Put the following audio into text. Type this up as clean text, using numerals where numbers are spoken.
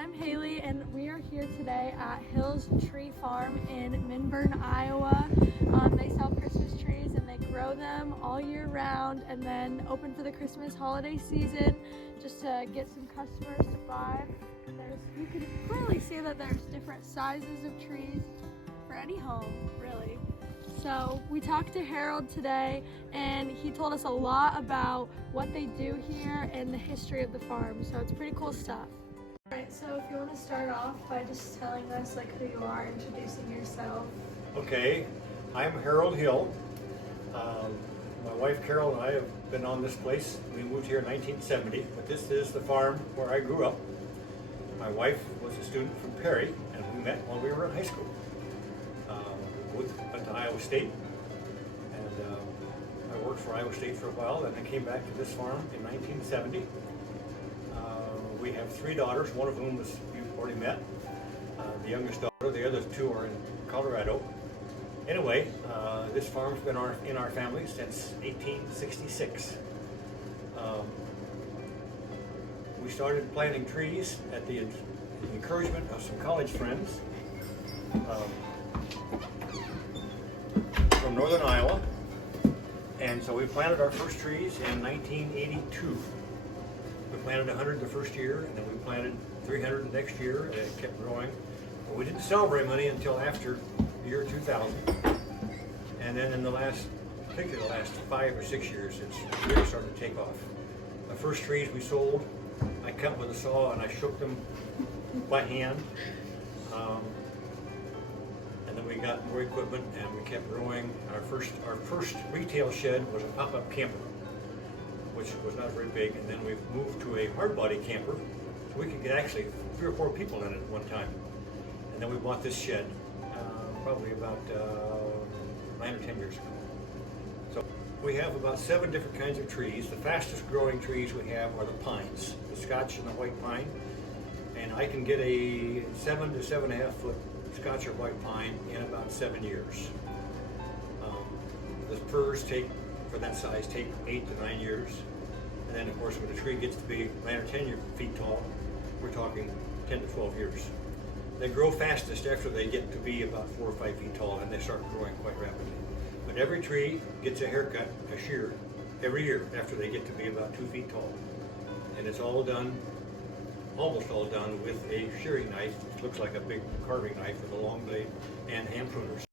I'm Haley and we are here today at Hills Tree Farm in Minburn, Iowa. They sell Christmas trees and they grow them all year round and then open for the Christmas holiday season just to get some customers to buy. You can clearly see that there's different sizes of trees for any home, really. So we talked to Harold today and he told us a lot about what they do here and the history of the farm, so it's pretty cool stuff. Alright, so if you want to start off by just telling us who you are, introducing yourself. Okay, I'm Harold Hill. My wife Carol and I have been on this place. We moved here in 1970, but this is the farm where I grew up. My wife was a student from Perry and we met while we were in high school. Went to Iowa State, and I worked for Iowa State for a while, and I came back to this farm in 1970. We have 3 daughters, one of whom you've already met, the youngest daughter. The other 2 are in Colorado. Anyway, this farm's been in our family since 1866. We started planting trees at the encouragement of some college friends from northern Iowa, and so we planted our first trees in 1982. We planted 100 the first year, and then we planted 300 the next year, and it kept growing. But we didn't sell very many until after the year 2000, and then in the last 5 or 6 years, it's really started to take off. The first trees we sold, I cut with a saw and I shook them by hand. And then we got more equipment and we kept growing. Our first retail shed was a pop-up camper, which was not very big, and then we've moved to a hard body camper, so we could get actually 3 or 4 people in it at one time. And then we bought this shed probably about 9 or 10 years ago. So we have about 7 different kinds of trees. The fastest growing trees we have are the pines, the Scotch and the white pine. And I can get a 7 to 7.5 foot Scotch or white pine in about 7 years. The firs for that size take 8 to 9 years. And then of course when the tree gets to be 9 or 10 feet tall, we're talking 10 to 12 years. They grow fastest after they get to be about 4 or 5 feet tall, and they start growing quite rapidly. But every tree gets a haircut, a shear, every year after they get to be about 2 feet tall. And it's all done, almost all done, with a shearing knife, which looks like a big carving knife with a long blade and hand pruners.